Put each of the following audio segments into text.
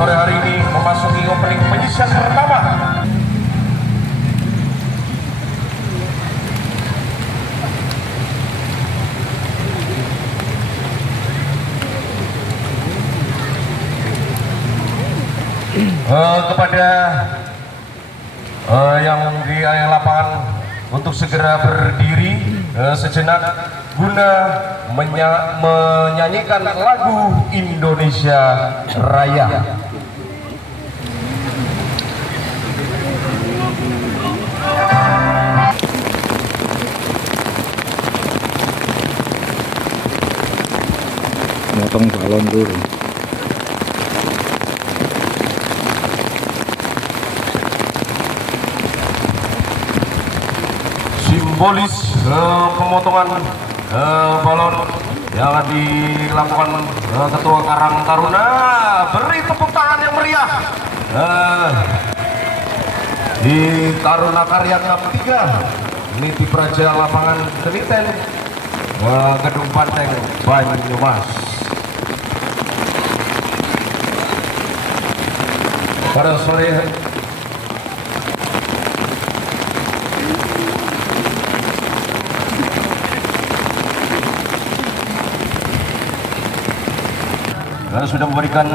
sore hari ini memasuki opening penyisian pertama. Kepada yang di area lapangan untuk segera berdiri sejenak guna menyanyikan lagu Indonesia Raya. Motong balon dulu. Simbolis pemotongan balon yang dilakukan Ketua Karang Taruna. Beri tepuk tangan yang meriah di Taruna Karya 63 Niti Praja Lapangan Keniten, Gedung Banteng, Banyumas. Pada sore sudah memberikan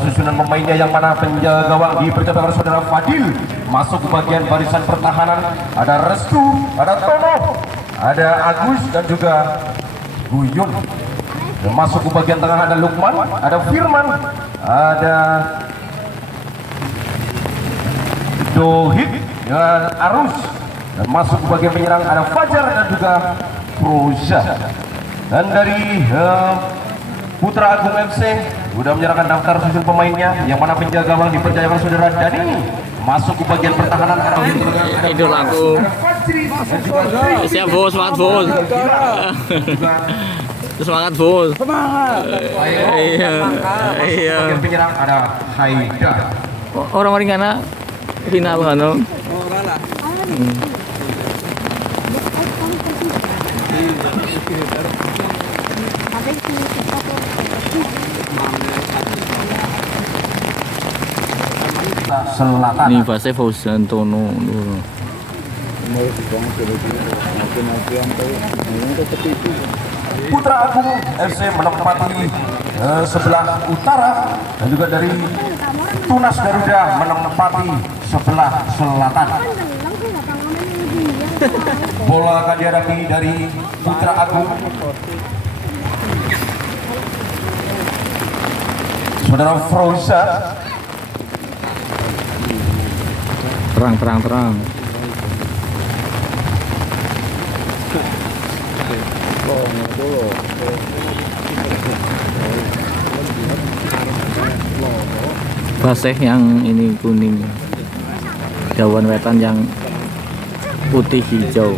susunan pemainnya, yang mana penjaga gawang dipercayakan saudara Fadil masuk ke bagian barisan pertahanan. Ada Restu, ada Tono, ada Agus dan juga Guyun. Dan masuk ke bagian tengah ada Lukman, ada Firman, ada Dohit dan Arus. Dan masuk ke bagian penyerang ada Fajar dan juga Proza. Dan dari Putra Agung FC sudah menyerahkan daftar susun pemainnya, yang mana penjaga gawang dipercayakan saudara Dani. Masuk ke bagian pertahanan arah Idol aku. Siap bos, semangat bos. Semangat bos. Semangat. Iya. Bagian penyerang ada Haida. Orang-orang kana final kan? Oh, kalah. Selatan. Ini fase Fauzan Tono dulu. Putra Agung FC menempati sebelah utara, dan juga dari Tunas Garuda menempati sebelah selatan. Bola akan dihadapi dari Putra Agung. Saudara Froza. Terang. Baseh yang ini kuning, daun wetan yang putih hijau.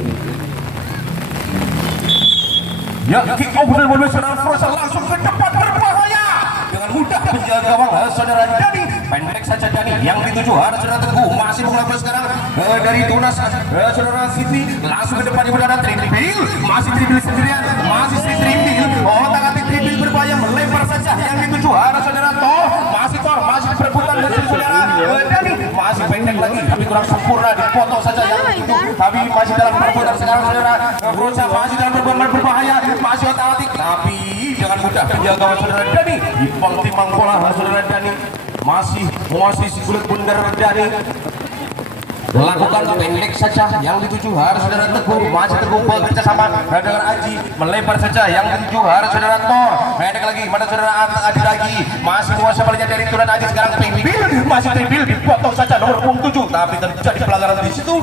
Ya, kick off dari bola saudara Froza langsung ke depan, berbahaya. Dengan mudah penjaga gawang saudara Dani, pendek saja Dani yang dituju ada saudara Teguh, masih melakukan sekarang dari Tunas saudara Siti, langsung ke depan ibu ada tribil, masih tribil sendirian, masih tribil, otak-atik tribil berbahaya, melempar saja yang dituju ada saudara Tor, masih perebutan dari saudara Dani, masih pendek lagi tapi kurang sempurna, dipotong saja yang itu, tapi masih dalam perebutan sekarang saudara Froza, masih dalam perebutan berbahaya, masih otak-atik, tapi dengan mudah penjaga gawang saudara Dani dipang-timang bola saudara Dani, masih menguasai si kulit bundar Dani, melakukan pendek saja yang dituju harus saudara Teguh, masih Teguh bekerja sama dengan Aji, melempar saja yang dituju harus saudara Tor, pendek lagi mana saudara Adi lagi, masih menguasai balanya dari Turan Aji, sekarang tribil, masih tribil, dipotong saja nomor punggung 7, tapi terjadi pelanggaran di situ,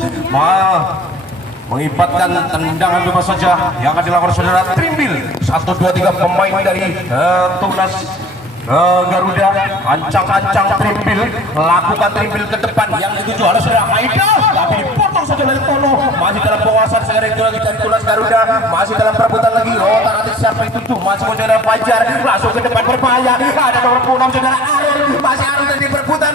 mengibatkan tendangan bebas saja yang akan dilakukan saudara Trimbil. 1, 2, 3 pemain dari Tunas Garuda, ancang-ancang Trimbil, lakukan Trimbil ke depan yang dituju oleh saudara Haida, tapi dipotong saja oleh Tono, masih dalam penguasaan sekarang itu lagi dari Tunas Garuda, masih dalam perebutan lagi, otak-atik siapa yang tuju, masih saudara Fajar, langsung ke depan berbahaya, ada nomor 6 saudara Arun, masih Arun tadi perebutan,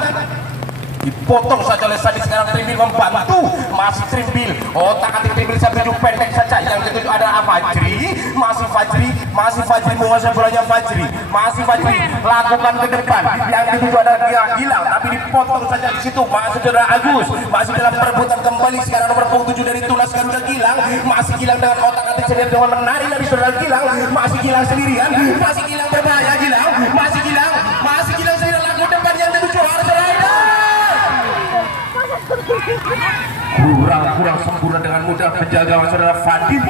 dipotong saja oleh Sadi, sekarang Trimbil membantu, masih Trimbil, otak-atik Trimbil siapa tuju pendek saja yang dituju ada Fajri, masih Fajri, masih Fajri menguasai bolanya Fajri, masih Fajri lakukan ke depan, yang dituju ada Gilang, tapi dipotong saja di situ. Masih saudara Agus, masih dalam perebutan kembali sekarang nomor punggung 7 dari Tunas Garuda Gilang, masih Gilang dengan otak-atik sendiri dengan menari dari saudara Gilang, masih Gilang sendirian, masih Gilang berbahaya Gilang, masih Gilang sendirian laku depan yang dituju harus Rider. Kurang sempurna dengan mudah menjaga saudara Fadil.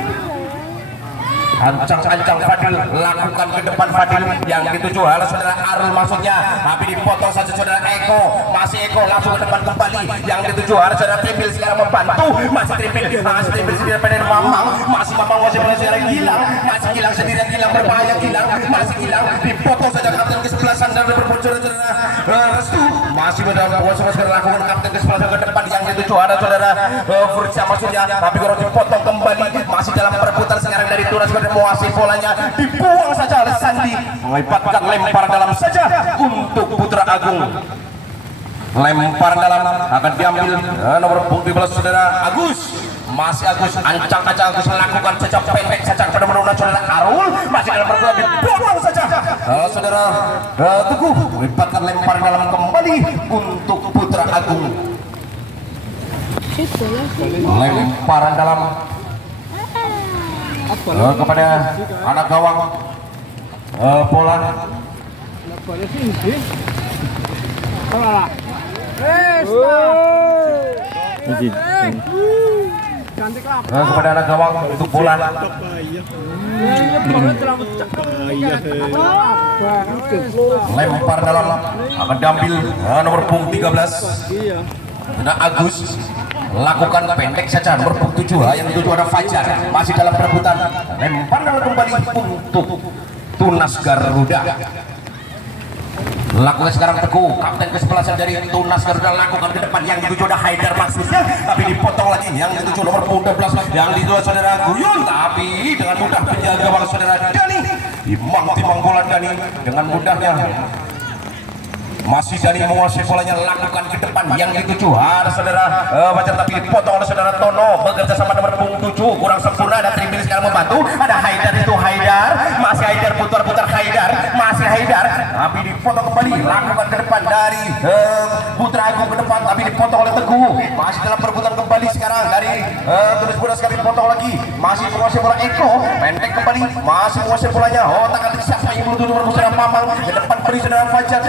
Ancang-ancang Fadil lakukan ke depan Fadil yang dituju oleh saudara Arul maksudnya, tapi dipotong saja saudara Eko, masih Eko langsung ke depan kembali yang dituju oleh saudara Tribil sekarang membantu, masih Tribil sendiri pada Mamang, masih Mamang masih sekarang Gilang, masih Gilang sendirian, Gilang berbahaya Gilang, masih Gilang dipotong saja kapten ke-11 dan berpuncul saudara Restu, masih berdalam kuasa sekarang lakukan kapten ke-11 ke depan yang dituju ada saudara Furca maksudnya, tapi kalau dipotong kembali masih dalam perebutan sekarang dari Tunas menguasai bolanya, dibuang saja oleh Sandi, mengibatkan lempar dalam saja untuk Putra Agung. Lempar dalam akan diambil nomor punggung 12 saudara Agus, masih Agus ancang-ancang Agus lakukan saja pendek saja kepada menurut saudara Arul, masih dalam perbuatan dibuang saja saudara Teguh, mengibatkan lempar dalam kembali untuk Putra Agung. Lemparan dalam kepada anak gawang bola kepada anak gawang untuk bola lempar dalam akan diambil nomor punggung 13 nah Agus lakukan pendek saja nomor 7 yang dituju ada Fajar masih dalam perebutan lempar dalam kembali untuk Tunas Garuda. Lakukan sekarang Teguh kapten ke-11 dari Tunas Garuda lakukan ke depan yang dituju ada Haidar maksudnya, tapi dipotong lagi yang dituju nomor 12 yang dituju saudara Guyun, tapi dengan mudah penjaga bola saudara Dani timang bola Dani dengan mudahnya masih Dani menguasai bolanya lakukan ke depan yang dituju ada saudara Fajar, tapi dipotong oleh saudara Tono bekerja sama nomor punggung 7 kurang sempurna. Ada Tribil sekarang membantu, ada Haidar itu Haidar, masih Haidar putar Haidar, masih Haidar, tapi dipotong kembali lakukan ke depan dari Putra Agung ke depan, tapi dipotong oleh Teguh, masih dalam perebutan kembali sekarang dari terus bola sekali dipotong lagi, masih menguasai bola Eko pendek kembali, masih menguasai bolanya otak-atik siapa yang menuju nomor saudara Mamang ke depan beri saudara Fajar,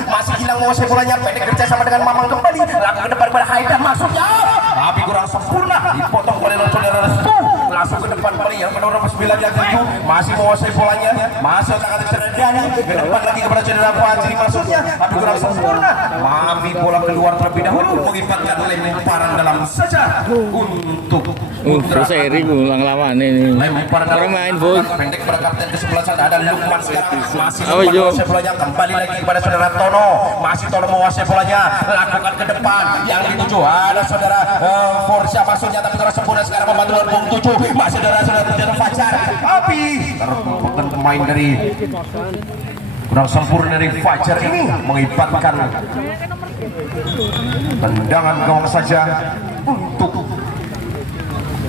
masih Gilang menguasai bolanya pendek kerja sama dengan Mamang kembali lakukan ke depan pada Haidar maksudnya, tapi kurang sempurna dipotong oleh saudara Restu langsung ke depan kembali yang nomor 9 yang 7 masih menguasai bolanya, masih otak-atik saudara Dani ke depan lagi kepada saudara Fajri maksudnya, tapi kurang sempurna, tapi bola keluar terlebih dahulu mengibatkan lemparan dalam saja untuk Putra seri ulang lawan ini. lemparan dalam Orang main bos. pendek pada kapten ke-11 ada Lukman sekarang masih Oh, iya. menguasai bolanya kembali lagi kepada saudara Tono, masih Tono menguasai bolanya lakukan ke depan yang dituju ada saudara Forza maksudnya, tapi kurang sempurna sekarang membantu nomor punggung 7 masih saudara Fajar, tapi terbukan pemain dari kurang sempurna dari Fajar ini mengibatkan tendangan gawang saja untuk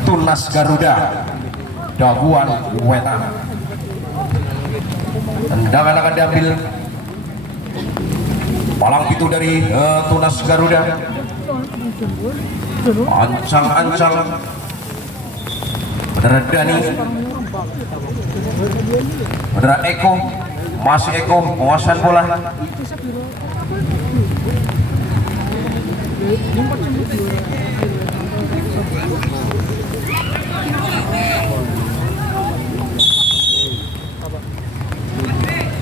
Tunas Garuda Daguan Wetan. Tendangan akan diambil palang pintu dari Tunas Garuda, ancang-ancang saudara Dani, saudara Eko, masih Eko menguasai bola,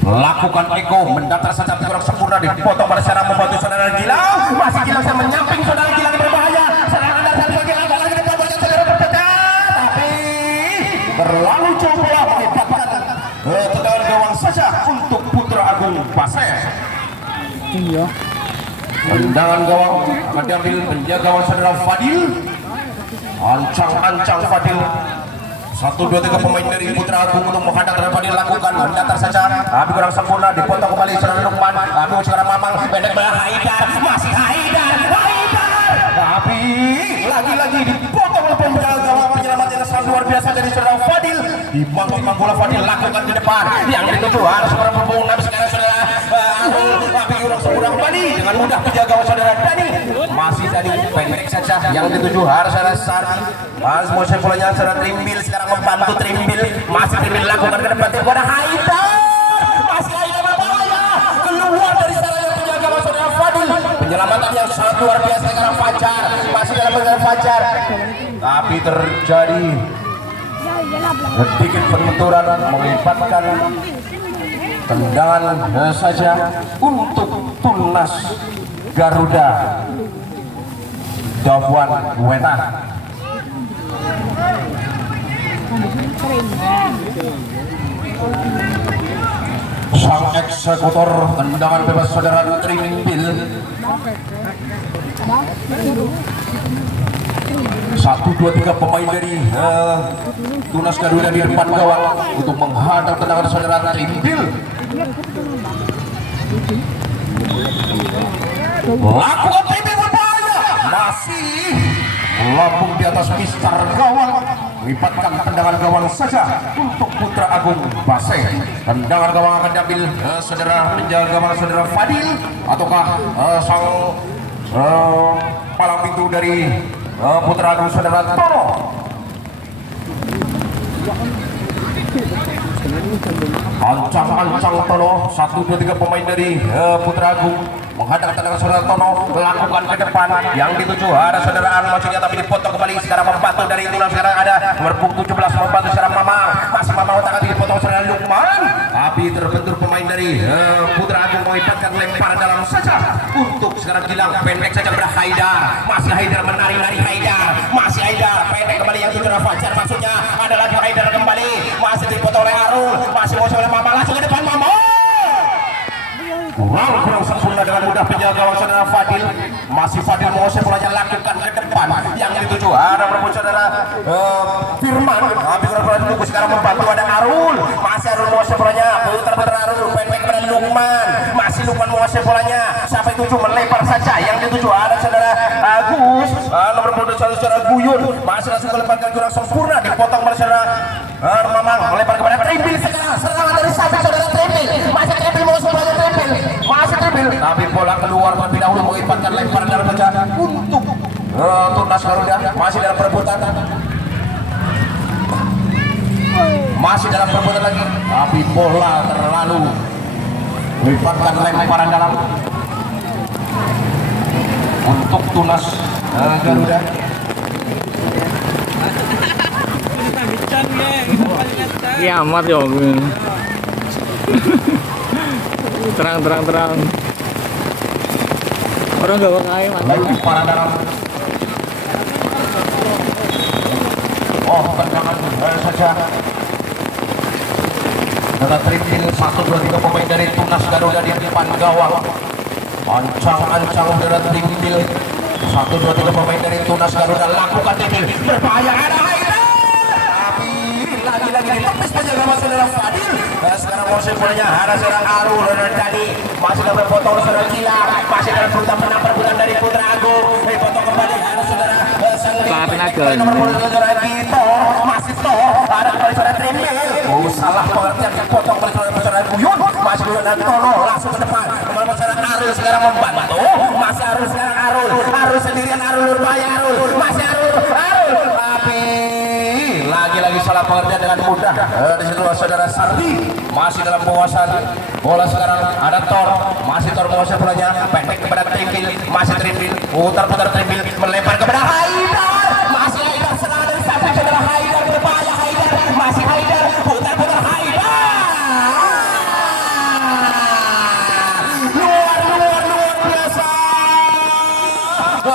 lakukan Eko mendatar saja kurang sempurna dipotong pada cara membantu saudara Gilang, masih Gilang saya menyamping saudara Gilang berbahaya, saudara Andar satu lagi saudara berdekat, tapi berlalu jauh bola mengibatkan tendangan gawang saja untuk Putra Agung Pasir. Tendangan gawang akan diambil penjaga gawang saudara Fadil, ancang-ancang Fadil. 1, 2, 3 pemain dari Putra Agung untuk menghadang dan Fadil lakukan mendatar saja, tapi kurang sempurna dipotong kembali saudara Lukman, tapi saudara Mamang pendek bola Haidar, masih Haidar, tapi lagi-lagi dipotong oleh penjaga gawang penyelamat yang sangat luar biasa dari saudara Fadil, Timbang bola Fadil lakukan di depan yang dituju harus berpunggung sekarang saudara Arul tapi orang sekurang kembali dengan mudah penjaga saudara Dani masih tadi pendek saja yang dituju harus ada Sari harus mau bolanya saudara Trimbil sekarang membantu Trimbil masih Trimbil lakukan ke depan kepada Haidar masih Haidar berbahaya keluar dari sarana penjaga saudara Fadil penyelamatan yang sangat luar biasa sekarang Fajar masih dalam penjaga Fajar tapi terjadi sedikit benturan mengibatkan tendangan saja untuk Tunas Garuda Dawan Wetan. Sang eksekutor tendangan bebas saudara Trimbil 1, 2, 3 pemain dari Tunas Garuda di depan gawang untuk menghadang tendangan saudara Trimbil. Lakukan Trimbil berbahaya masih lambung di atas mistar gawang melibatkan tendangan gawang saja untuk Putra Agung Baseng. Tendangan gawang akan diambil saudara penjaga gawang saudara Fadil ataukah sang palang pintu dari Putra Agung saudara Tono. Ancang-ancang Tono 1, 2, 3 pemain dari Putra Agung menghadang tendangan saudara Tono lakukan ke depan yang dituju ada saudara An maksudnya tapi dipotong kembali sekarang membantu dari Tunas sekarang ada nomor 17 membantu sekarang Mamang masih Mamang otak dipotong saudara Lukman tapi terbentur pemain dari Putra Agung mengibatkan lemparan dalam saja untuk sekarang Gilang pendek saja pada Haidar masih Haidar menari-nari Haidar masih Haidar pendek kembali yang saudara Fajar maksudnya ada lagi Haidar kembali masih dipotong oleh Arul masih mau oleh Mamang langsung ke depan Mamang kurang sempurna dengan mudah penjaga gawang saudara Fadil masih Fadil Mose bolanya lakukan ke depan yang dituju ada berebut saudara Firman tapi kurang tunggu sekarang membantu ada Arul masih Arul Mose bolanya putar-putar Arul pendek kepada Lukman masih Lukman Mose bolanya sampai tuju melempar saja yang dituju ada saudara Agus nomor bodoh saudara Guyun masih langsung melemparkan kurang sempurna dipotong oleh saudara Mamang melempar kepada Trimbil sekarang serangan dari sapi saudara Trimbil masih Trimbil Mose bolanya Trimbil masih Trimbil tapi bola keluar terlebih dahulu mengibatkan lemparan dalam kaca untuk Tunas Garuda masih dalam perebutan lagi tapi bola terlalu mengibatkan lemparan dalam untuk Tunas Garuda. Kiamat ya. Terang. Orang gak bakal air lemparan dalam tendangan saja Data Trimbil 1, 2, 3 pemain dari Tunas Garuda di depan gawang ancang-ancang Data Trimbil 1, 2, 3 pemain dari Tunas Garuda lakukan Trimbil berbahaya ada Haidar tapi lagi-lagi ditepis penjaga saudara Fadil sekarang Mose bolanya ada saudara Arul dan tadi masih dalam berpotong saudara Gila masih dalam perebutan dari Putra Agung dipotong kembali ada saudara nomor saudara Gito masih ada kembali saudara Trimbil salah pengertian dipotong oleh saudara Guyun masih Guyun dan Tono langsung ke depan nomor saudara Arul sekarang membantu masih Arul sekarang Arul sendirian Arul berbahaya Arul masih Arul tapi lagi-lagi salah pengertian dengan mudah di situ saudara Sardi masih dalam penguasaan bola sekarang ada Tor masih Tor menguasai bolanya pendek kepada Trimbil masih Trimbil putar-putar Trimbil melempar kepada Haidar masih Haidar serangan dari sapi saudara Haidar berbahaya Haidar masih Haidar putar-putar Haidar luar biasa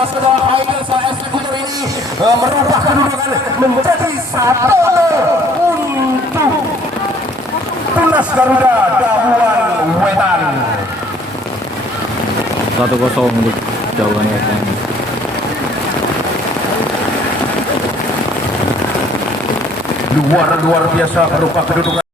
saudara Haidar salah eksekutor ini merubah kedudukan menjadi 1 untuk Tunas Garuda Dawan Wetan 1-0 untuk Dawan Wetan. Luar biasa merubah kedudukan